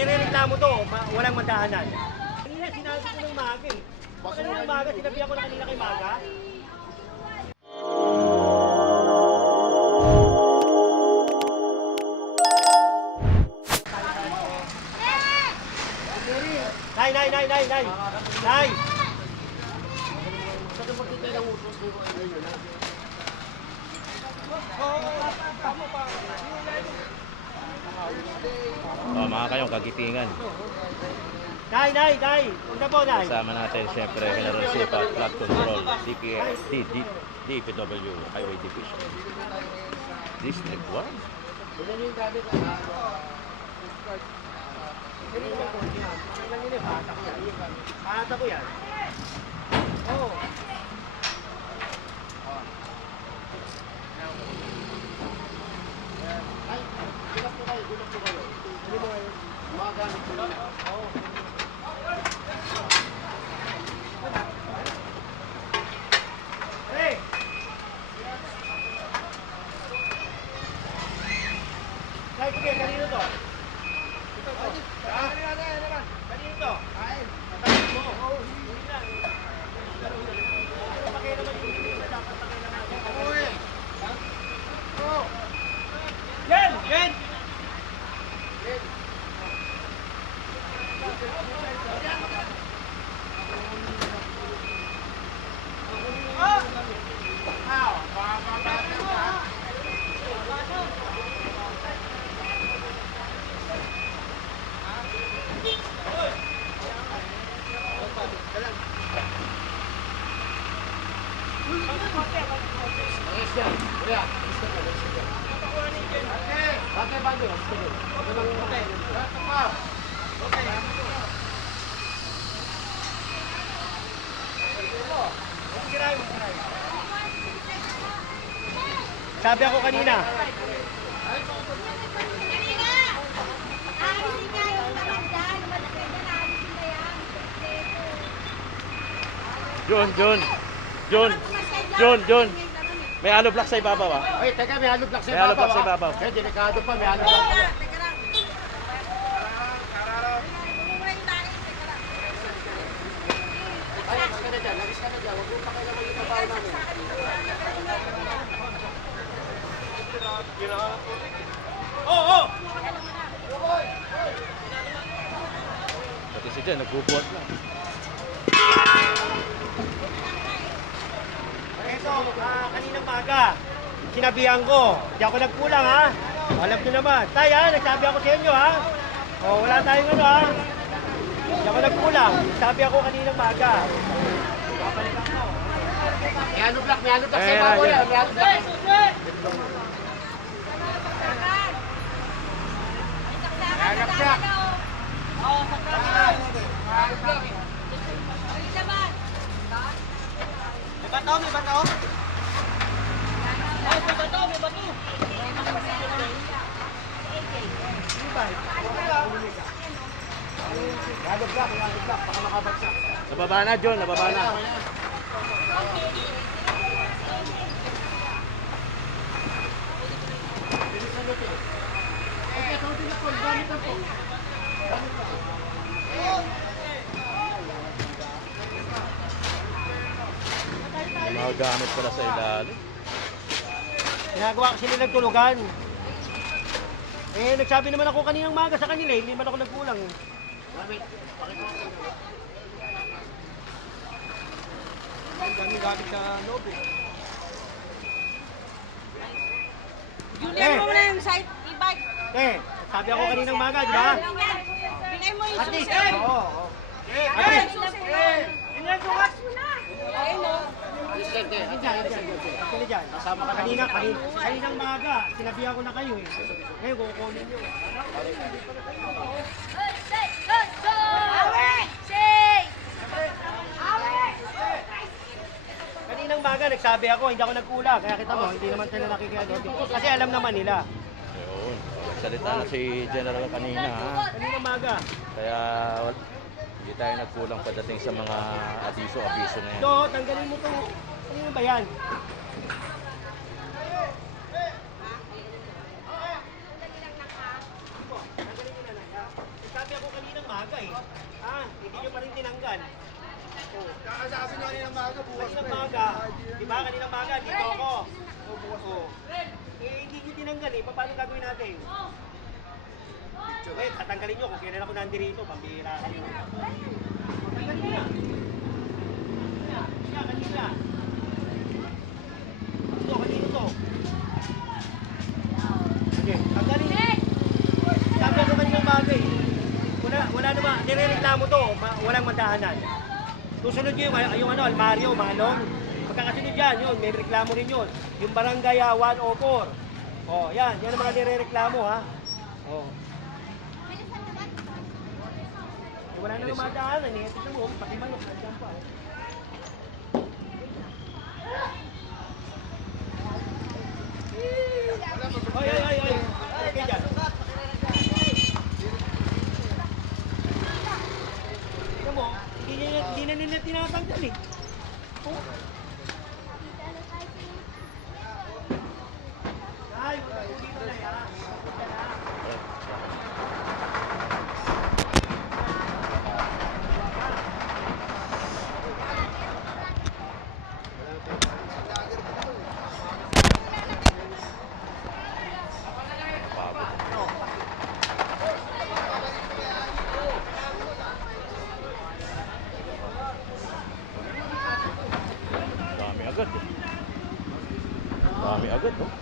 nirereklamo to, walang madaanan. Kanina sinabi ko ng maga eh. Kanina ng maga, sinabi ako na kanina kay maga. Nay! Oh, mga kayong kagitingan. Nay! Huwag na po, Nay! Kasama natin siyempre General Sipa, Flood Control, DPW, Highway Division. District 1. Bata ko yan. Oo. Ay, gulap po kayo. Hindi mo kayo. Mga gamit ko lang. Oo. Hey! Kahit sige, kanino to? Ito to. Kanino to? Kain. Kain mo. Oo. Hindi lang. Pakay naman yung hindi dapat pakay naman. Oo eh. Oo. Yan! Yan! Yan! Sabi ako kanina. John. May hollow block sa ibabaw ah. Ay, teka, may hollow block sa May hollow block sa ibabaw. Eh, delikado pa, may hollow block. Ay, lagis ka na dyan. Huwag mo pa kailangan yung trabaho namin. Oo! Pati si Jan, nagbubuhat lang. Ito, kaninang maga, sinabihan ko, di ako nagkulang ha. Alam nyo naman. Tay ha, nagsabi ako sa inyo ha. O, wala tayong ano ha. Di ako nagkulang. Sabi ako kaninang maga. May hollow block sa ibabaw yan. May hollow block. May bato. May bato. Baka makabagsak. Nababa na, John. Nababa na. May mga gamit pala sa ilalim. Ginagawa ko sila nagtulugan. Eh, nagsabi naman ako kaninang maga sa kanila, hindi man ako nagkulang. Ang gamit sa loob eh. Julian mo na yung side e-bike. Eh, sabi ako kaninang maga, di ba? Binay mo yung At least, susi. oo. At least. Inuwas mo na. Ayun o. Kasama ka kaninang maga, sinabihan ko na kayo eh. Ngayon, kukunin nyo. Kaninang maga, nagsabi ako, hindi ako nagkula. Kaya kita mo, hindi naman sila nakikiano. Kasi alam naman nila. Ayun. Nagsalita na si General kanina ha. Kaninang maga. Kaya hindi tayo nagkulang pagdating sa mga abiso-abiso na yan. Ito, tanggalin mo to. Ano ba yan? Sabi nyo pa rin tinanggal. Kakasabi nyo kanina maga, bukas Kaninang pa maga, di ba? Kaninang maga, dito ako. Oh. Eh, hindi nyo tinanggal eh. Paano gagawin natin? Wait, tatanggalin nyo kung kailan ako nandirito. Pambihira kayo. Tanggalin nyo na. Kanina. Ito, kanino to? Okay, tanggalin. Sabi ko kaninang maga eh. Wala naman, nirereklamo to. Walang madahanan. Susunod nyo yung almaryo, manong. Pagkakasunod yan, yun, may reklamo rin yun. Yung barangay 104. Oh, yan ang mga nirereklamo ha. Oh. Wala na lumadaanan eh. Ito mo, pati manok, nandiyan pa eh. Ay. Okay dyan. Tingnan mo, hindi na nila tinatanggal eh. Oh. Ay, wala ko dito na yan. Dami agad eh. Dami agad oh.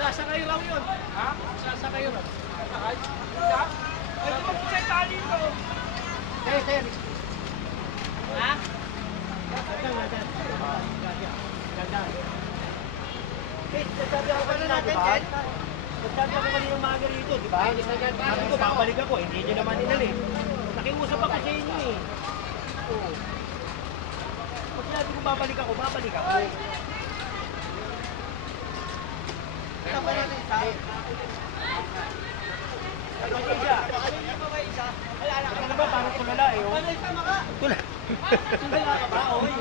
Sasakay lang yun. Ha? Sasakay yun. Sasakay? Ay, ito po sa tali ko. Sir. Ha? Ganda. Eh, sasabi ako kanina, di ba? Sasabi ako kanina umaga rito, di ba? Sabi ko, babalik ako. Hindi nyo naman ninali. Nakiusap ako sa inyo eh. Oo. Pag sinabi ko babalik ako. Ano ba? Parang tulala eh. Tulala ka ba? Oy.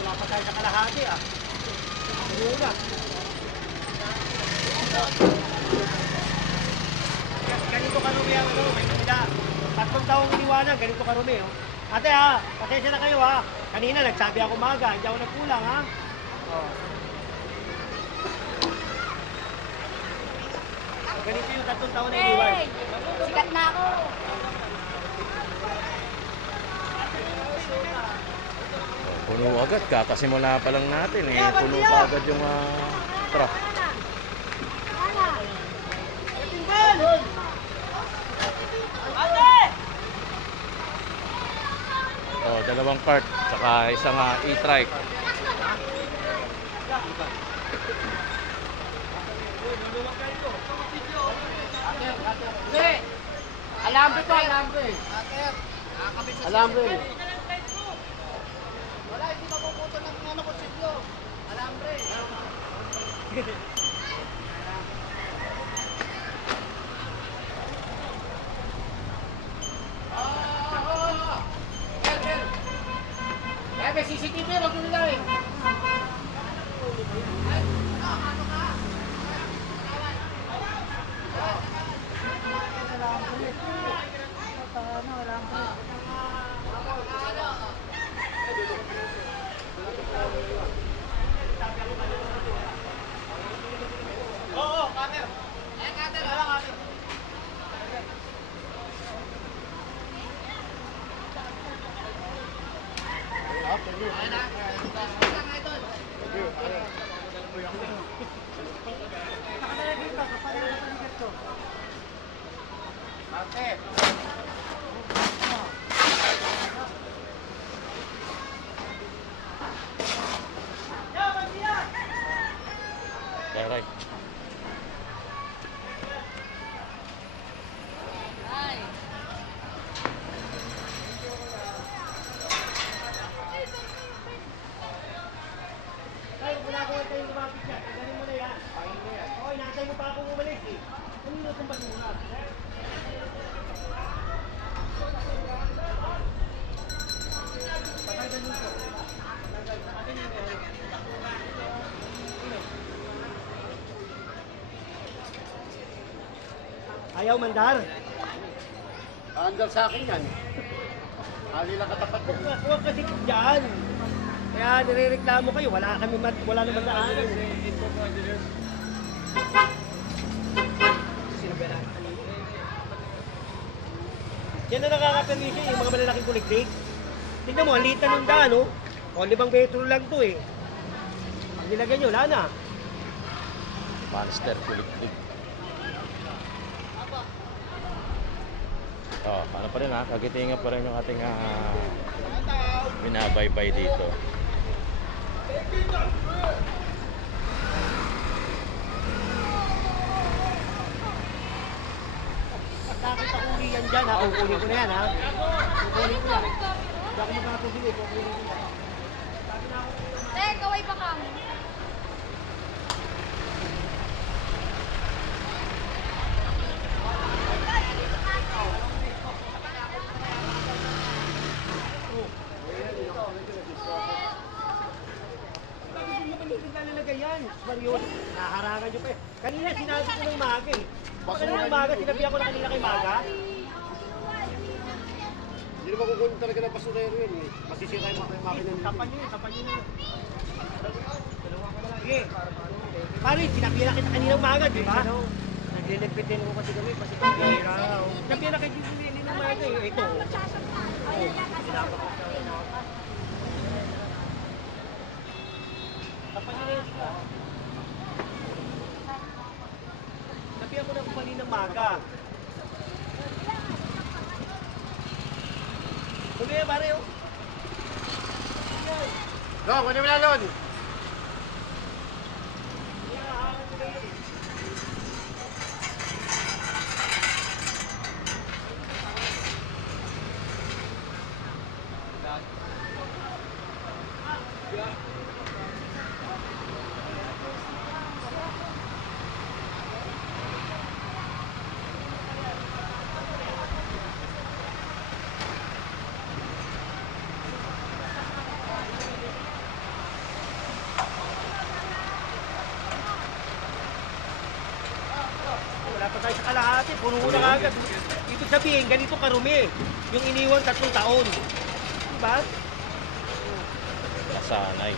Wala pa tayo sa kalahati ah. Muna. Ganito karumi ang ano, may sila. 3 taong iniwanan, ganito karumi oh. Ate ha, pasensya na kayo ha. Kanina nagsabi ako maga, hindi ako nagkulang ha. Oh. Ganito yung 3 taon na iniwan. Sikat na ako. Puno agad, kakasimula pa lang natin eh. Puno pa agad yung truck. Oh, 2 cart, saka isang e-trike. Alambre pa, alambre. Alambre. Wala, hindi mapuputo ng ano ko silyo. Alambre. CCTV, wag nyo nila eh. Oo, cutter. Cutter, wala cutter. Taray. Ay. Ay, wala ko tayo lumapit yan. Tanggalin mo na yan. Pahingin mo yan. Okay, nakatay mo pa ako umalis eh. Kanino itong basura? Patanggal mo ito. Patanggal. Akin yung meron. Ayaw mandar. Andal sa akin yan. Hali lang katapat ko. Huwag kasi dyan. Kaya nirereklamo kayo. Wala naman sa akin. Yan na nakakapermission yung mga malalaking kuliklik. Tingnan mo, ang liit na ng daan, oh. O, 5 metro lang to eh. Pag nilagyan nyo, wala na. Monster kuliklik. Oh, ano pa rin ha, kagitingan pa rin yung ating binabaybay dito. Nakita ko uli yan dyan, ha. Kukunin ko na yan, ha. Kukunin ko yan. Hindi ako magkakabili, kukunin ko yan. Te, kaway pa ka. Mario, naharangan nyo pa eh. Kanina sinabi ko ng maga eh. Kanina ng maga, sinabi ako na kanina kay maga. Hindi naman kukunin talaga ng basurero yun eh. Masisira yung makina nito. Tapan nyo yun. Sige. Pare, sinabi na kita kanina ng maga, di ba? Naglilagpitin ko kasi kami, kasi pagkira. Sinabi na kay Disney ng maga eh. Ito. Tapan nyo na yun sila. Sabi ako na kumali ng maga. Sabi na pare oh. No, kunin mo na nun. Wala pa tayo sa kalahati, puno na agad. Ibig sabihin, ganito karumi. Yung iniwan 3 taon. Diba? Kasanay.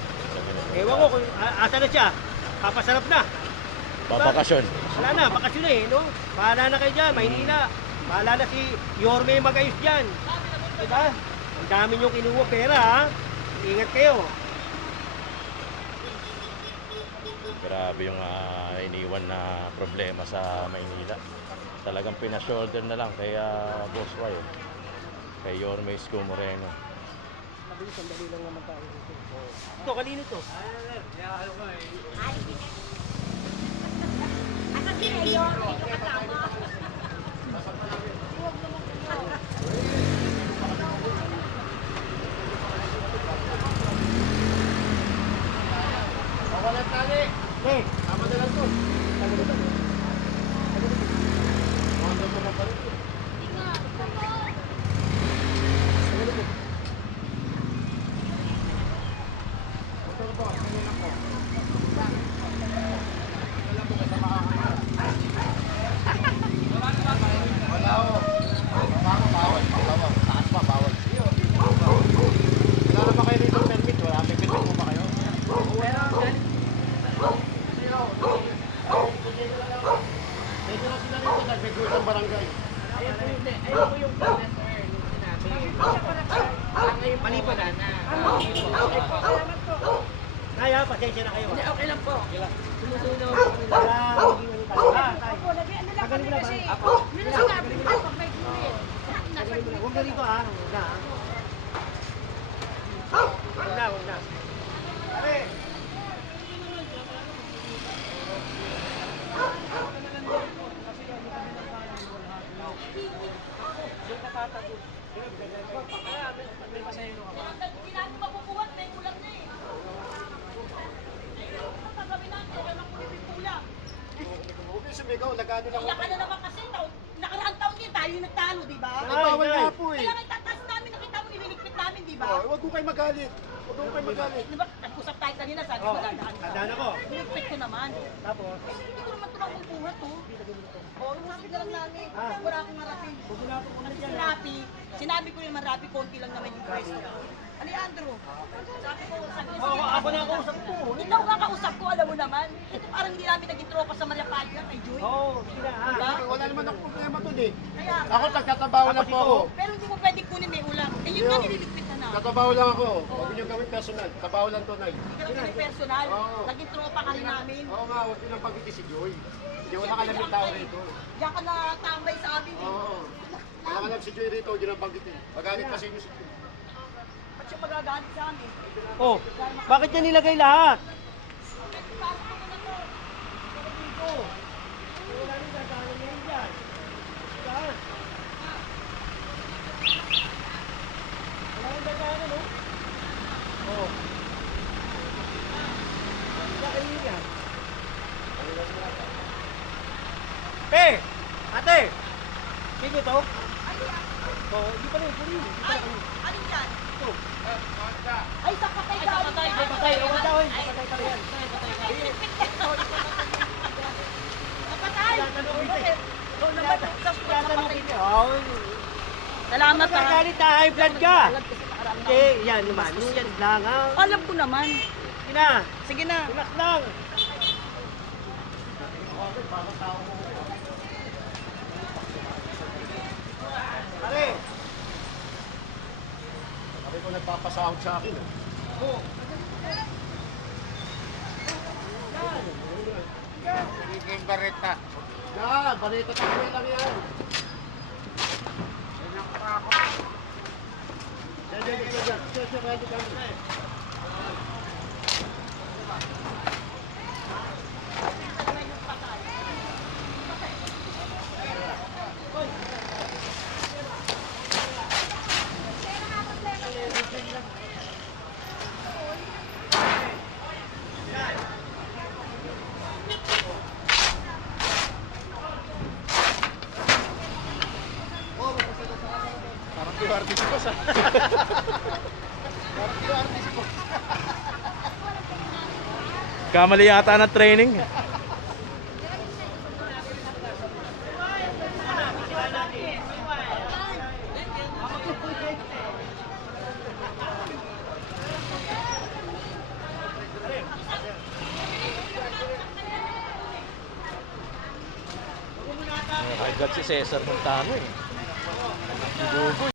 Ewan ko kung asa na siya. Papasarap na. Papakasyon. Wala na, bakasyon na eh, no? Bahala na kayo dyan, Maynila. Bahala na si Yorme Magayos dyan. Diba? Ang dami niyong kinuha pera, ha? Ingat kayo. Grabe yung iniwan na problema sa Maynila. Talagang pinashoulder na lang kay Boss Y. Kay Yorme Isko Moreno. Sandali lang naman tayo. Ito, kanino to? Asa si Ayon? Ito kasama. Mawalan tali. Eh, Tama na lang to. Manda mo na pa rin. pasensya na kayo. Hindi, okay lang po. Sumusunod naman po nila. Wala, maging ano tayo. Tay. Opo, nag-ano lang kami Magaling mo na kasi. ba? Ako. Yun ang sinabi ko pag may kulit. Magaling mo na. Huwag na rito ha. Huwag na ha. Huwag na. Pare. Sinabi mapupuhat, may kulang na eh. Ang gagawin natin, wala nang kulang. Huwag yung sumigaw, nag-ano lang Kaya ka na naman kasi, nakaraang taon din tayo yung nagtalo, di ba? Ay, bawal ay. nga po eh. Kaya nga itataas namin, nakita mo, nililigpit namin, di ba? Huwag ko kayo magalit. Huwag ko kayo magalit. Di ba, nag-usap tayo kanina, sabi ko, dadaan ka. Dadaan ako. Nililigpit ko naman. Tapos. Hindi ko naman ito mapupuhat, oh. Oo, yung sabi na lang namin. Wala akong marating. Sinabi ko yung marapi, konti lang naman yung pwesto. Alejandro, sabi ko, Ako na ang kausap ko. ikaw nga kausap ko, alam mo naman. Ito parang hindi namin naging tropa sa Maria Palia kay Joy. Oo, sige na ha. Wala naman akong problema dun eh. Kaya, Ako, nagtatrabaho lang po ako. pero hindi mo pwedeng kunin may ulam. Eh, yun nga nililigpit na na. Nagtatrabaho lang ako. Huwag niyo gawin personal. Trabaho lang to, Nay. Hindi ka lang personal. Oo. Naging tropa ka rin namin. Oo nga, huwag niyo lang pagkiti si Joy. Hindi wala ka lang yung tao rito. Diyan ka na tambay sa amin. eh. Oo. Wala ka lang si Joy rito, hindi lang pagkiti. Magalit pa sa inyo si Joy. Ba't siya magagalit sa amin? Oh, bakit niya nilagay lahat? Pe! Ate! Sige to? Oh, hindi pa rin, puri. Ay, alin yan? Ito. Ay, sa patay ka. Patay, patay. Huwag daw, patay pa rin. Napatay. Ikaw naman, sa patay. Oh, Salamat ha. magagalit na high blood ka. Hindi, yan naman. Yan lang ha. Alam ko naman. Sige na. Sige na. Relax lang. Pare. Sabi ko nagpapasahod sa akin. Nagiging bareta. Yan, bareta tayo lang yan. Parang QRT si Boss ah. Parang QRT si Boss. Kamali yata ng training. Agad si Cesar Montano eh. Guguy.